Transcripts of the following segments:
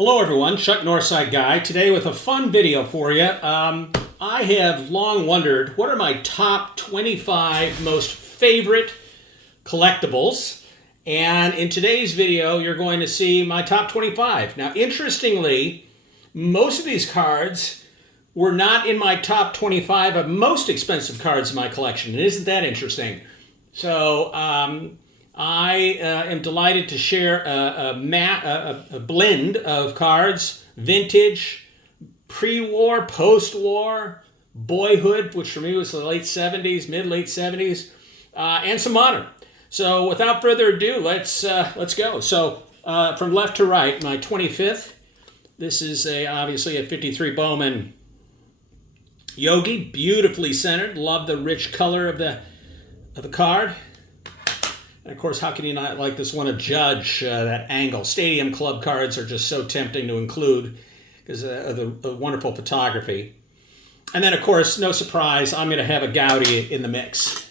Hello everyone, Chuck Northside Guy, today with a fun video for you. I have long wondered what are my top 25 most favorite collectibles, and in today's video you're going to see my top 25. Now interestingly, most of these cards were not in my top 25 of most expensive cards in my collection, and isn't that interesting? So I am delighted to share a blend of cards, vintage, pre-war, post-war, boyhood, which for me was the late 70s, mid-late 70s, and some modern. So without further ado, let's go. So from left to right, my 25th, this is obviously a 53 Bowman Yogi, beautifully centered. Love the rich color of the card. And of course, how can you not like this one of Judge, that angle? Stadium Club cards are just so tempting to include because of the wonderful photography. And then, of course, no surprise, I'm going to have a Goudey in the mix.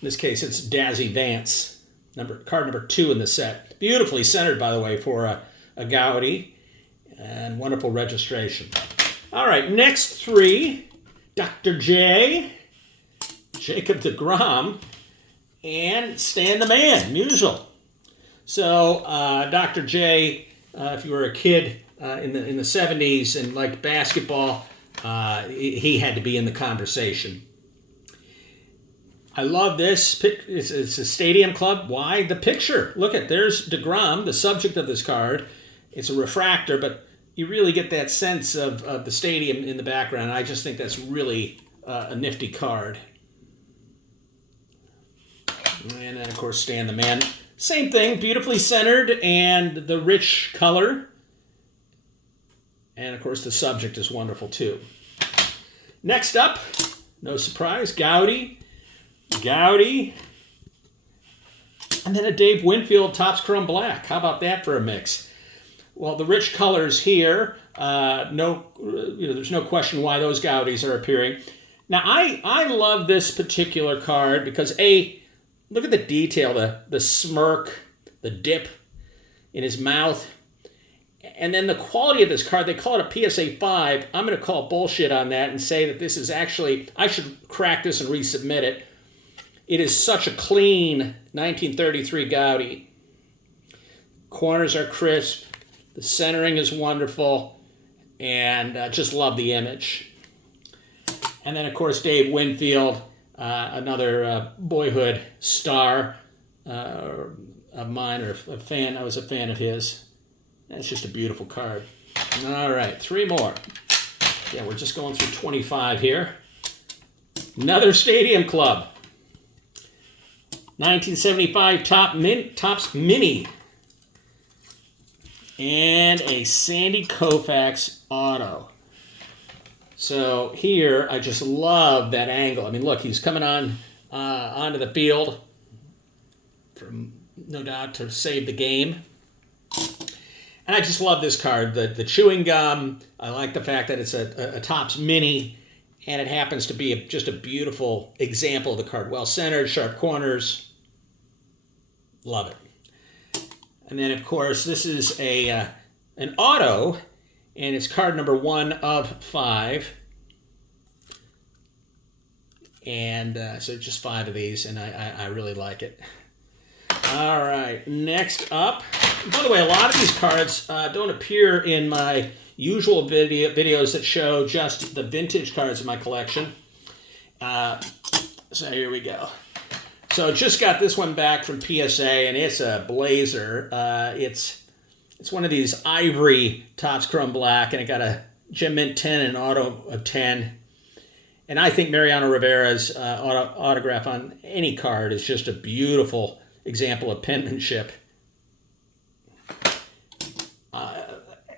In this case, it's Dazzy Vance, card number 2 in the set. Beautifully centered, by the way, for a Goudey, and wonderful registration. All right, next 3, Dr. J, Jacob deGrom, and Stan the Man, Musial. So Dr. J, if you were a kid in the 70s and liked basketball, he had to be in the conversation. I love this. It's a Stadium Club. Why? The picture. Look there's deGrom, the subject of this card. It's a refractor, but you really get that sense of the stadium in the background. I just think that's really a nifty card. And then, of course, Stan the Man. Same thing, beautifully centered and the rich color. And, of course, the subject is wonderful, too. Next up, no surprise, Goudey. And then a Dave Winfield Topps Chrome Black. How about that for a mix? Well, the rich colors here, there's no question why those Goudeys are appearing. Now, I love this particular card because, look at the detail, the smirk, the dip in his mouth. And then the quality of this card, they call it a PSA 5. I'm going to call bullshit on that and say that this is actually, I should crack this and resubmit it. It is such a clean 1933 Goudey. Corners are crisp. The centering is wonderful. And just love the image. And then, of course, Dave Winfield. Another boyhood star of mine, or a fan. I was a fan of his. That's just a beautiful card. All right, 3 more. Yeah, we're just going through 25 here. Another Stadium Club. 1975 Topps Mini. And a Sandy Koufax auto. So here, I just love that angle. I mean, look, he's coming onto the field, no doubt to save the game. And I just love this card. The chewing gum. I like the fact that it's a Topps Mini, and it happens to be just a beautiful example of the card. Well centered, sharp corners. Love it. And then, of course, this is an auto. And it's card number 1 of 5. And so just 5 of these, and I really like it. All right, next up. By the way, a lot of these cards don't appear in my usual videos that show just the vintage cards in my collection. So here we go. So just got this one back from PSA, and it's a blazer. It's one of these ivory Topps Chrome Black, and it got a Gem Mint 10 and auto of 10. And I think Mariano Rivera's autograph on any card is just a beautiful example of penmanship.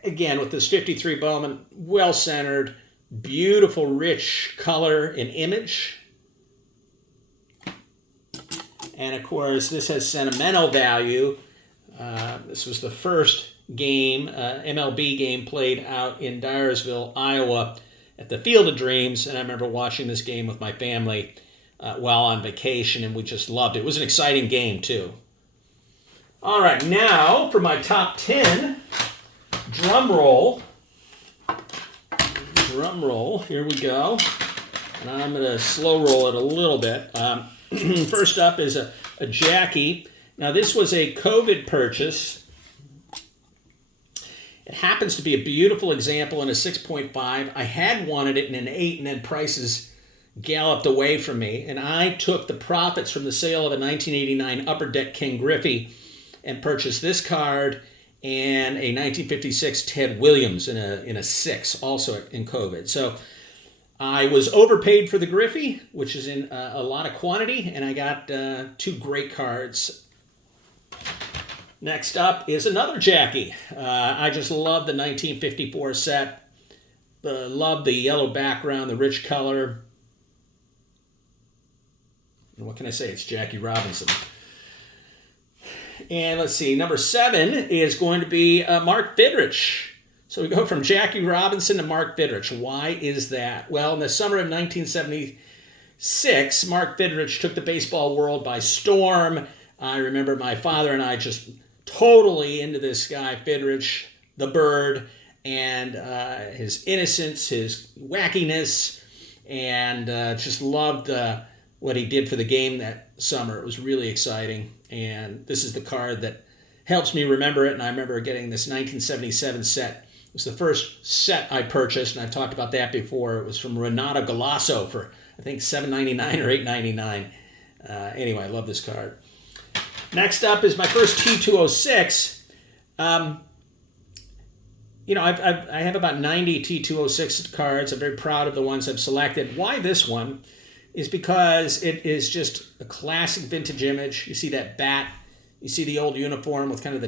Again, with this 53 Bowman, well-centered, beautiful, rich color and image. And, of course, this has sentimental value. This was the first game, MLB game, played out in Dyersville, Iowa, at the Field of Dreams, and I remember watching this game with my family while on vacation, and we just loved it. It was an exciting game, too. All right, now for my top 10. Drum roll. Drum roll. Here we go. And I'm going to slow roll it a little bit. First up is a Jackie. Now, this was a COVID purchase. It happens to be a beautiful example in a 6.5. I had wanted it in an 8, and then prices galloped away from me. And I took the profits from the sale of a 1989 Upper Deck Ken Griffey and purchased this card and a 1956 Ted Williams in a 6, also in COVID. So I was overpaid for the Griffey, which is in a lot of quantity, and I got 2 great cards. Next up is another Jackie. I just love the 1954 set. Love the yellow background, the rich color. And what can I say? It's Jackie Robinson. And let's see, number 7 is going to be Mark Fidrych. So we go from Jackie Robinson to Mark Fidrych. Why is that? Well, in the summer of 1976, Mark Fidrych took the baseball world by storm. I remember my father and I just totally into this guy, Fidrych, the bird, and his innocence, his wackiness, and just loved what he did for the game that summer. It was really exciting, and this is the card that helps me remember it, and I remember getting this 1977 set. It was the first set I purchased, and I've talked about that before. It was from Renato Galasso for, I think, $7.99 or $8.99. Anyway, I love this card. Next up is my first T206. I have about 90 T206 cards. I'm very proud of the ones I've selected. Why this one is because it is just a classic vintage image. You see that bat. You see the old uniform with kind of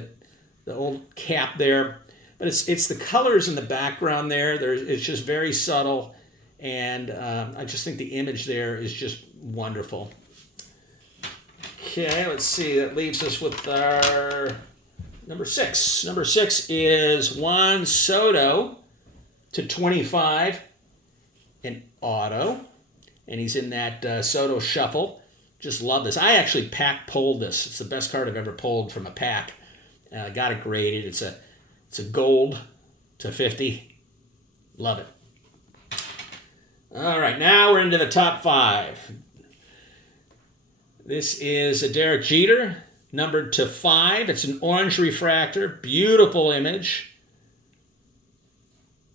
the old cap there. But it's the colors in the background there. It's just very subtle. And I just think the image there is just wonderful. Okay, let's see. That leaves us with our number 6. Number 6 is Juan Soto /25, an auto. And he's in that Soto shuffle. Just love this. I actually pulled this. It's the best card I've ever pulled from a pack. Got it graded. It's a gold /50. Love it. All right, now we're into the top 5. This is a Derek Jeter, numbered /5. It's an orange refractor. Beautiful image.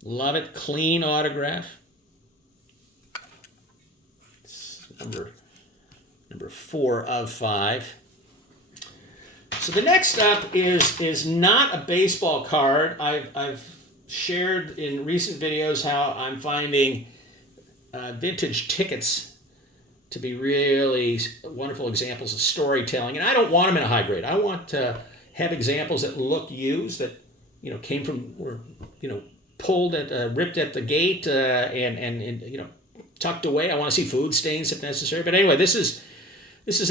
Love it. Clean autograph. It's number 4 of 5. So the next up is not a baseball card. I've shared in recent videos how I'm finding vintage tickets to be really wonderful examples of storytelling. And I don't want them in a high grade. I want to have examples that look used, that came from, or pulled at ripped at the gate and tucked away. I want to see food stains if necessary. But anyway, this is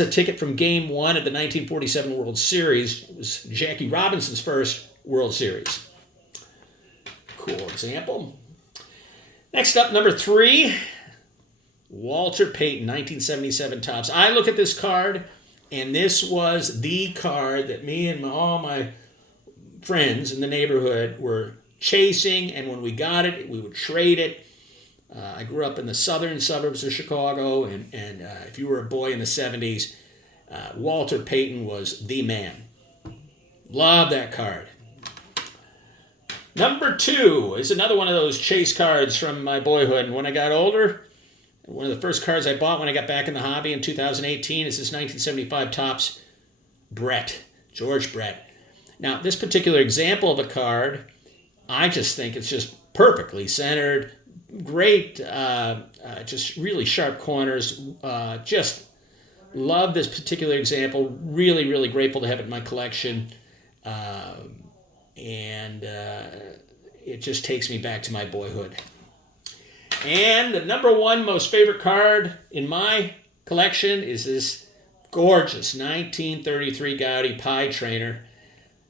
a ticket from Game 1 of the 1947 World Series. It was Jackie Robinson's first World Series. Cool example. Next up, number 3, Walter Payton, 1977 Topps. I look at this card, and this was the card that me and all my friends in the neighborhood were chasing, and when we got it, we would trade it. I grew up in the southern suburbs of Chicago, and if you were a boy in the 70s, Walter Payton was the man. Love that card. Number 2 is another one of those chase cards from my boyhood. And when I got older, one of the first cards I bought when I got back in the hobby in 2018 is this 1975 Topps George Brett. Now, this particular example of a card, I just think it's just perfectly centered. Great, just really sharp corners. Just love this particular example. Really, really grateful to have it in my collection. It just takes me back to my boyhood. And the number 1 most favorite card in my collection is this gorgeous 1933 Goudey Pie Trainer.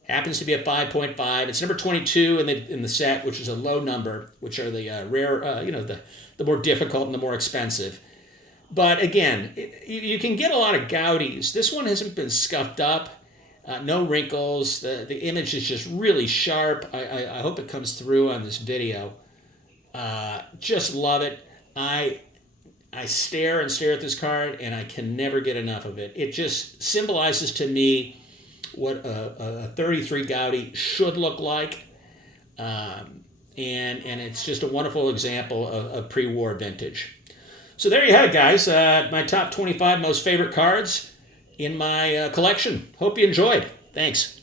Happens to be a 5.5. It's number 22 in the set, which is a low number, which are the rare, the more difficult and the more expensive. But again, you can get a lot of Goudeys. This one hasn't been scuffed up. No wrinkles. The image is just really sharp. I hope it comes through on this video. Just love it. I stare and stare at this card, and I can never get enough of it. It just symbolizes to me what a 33 Gaudi should look like. And it's just a wonderful example of pre-war vintage. So there you have it, guys. My top 25 most favorite cards in my collection. Hope you enjoyed. Thanks.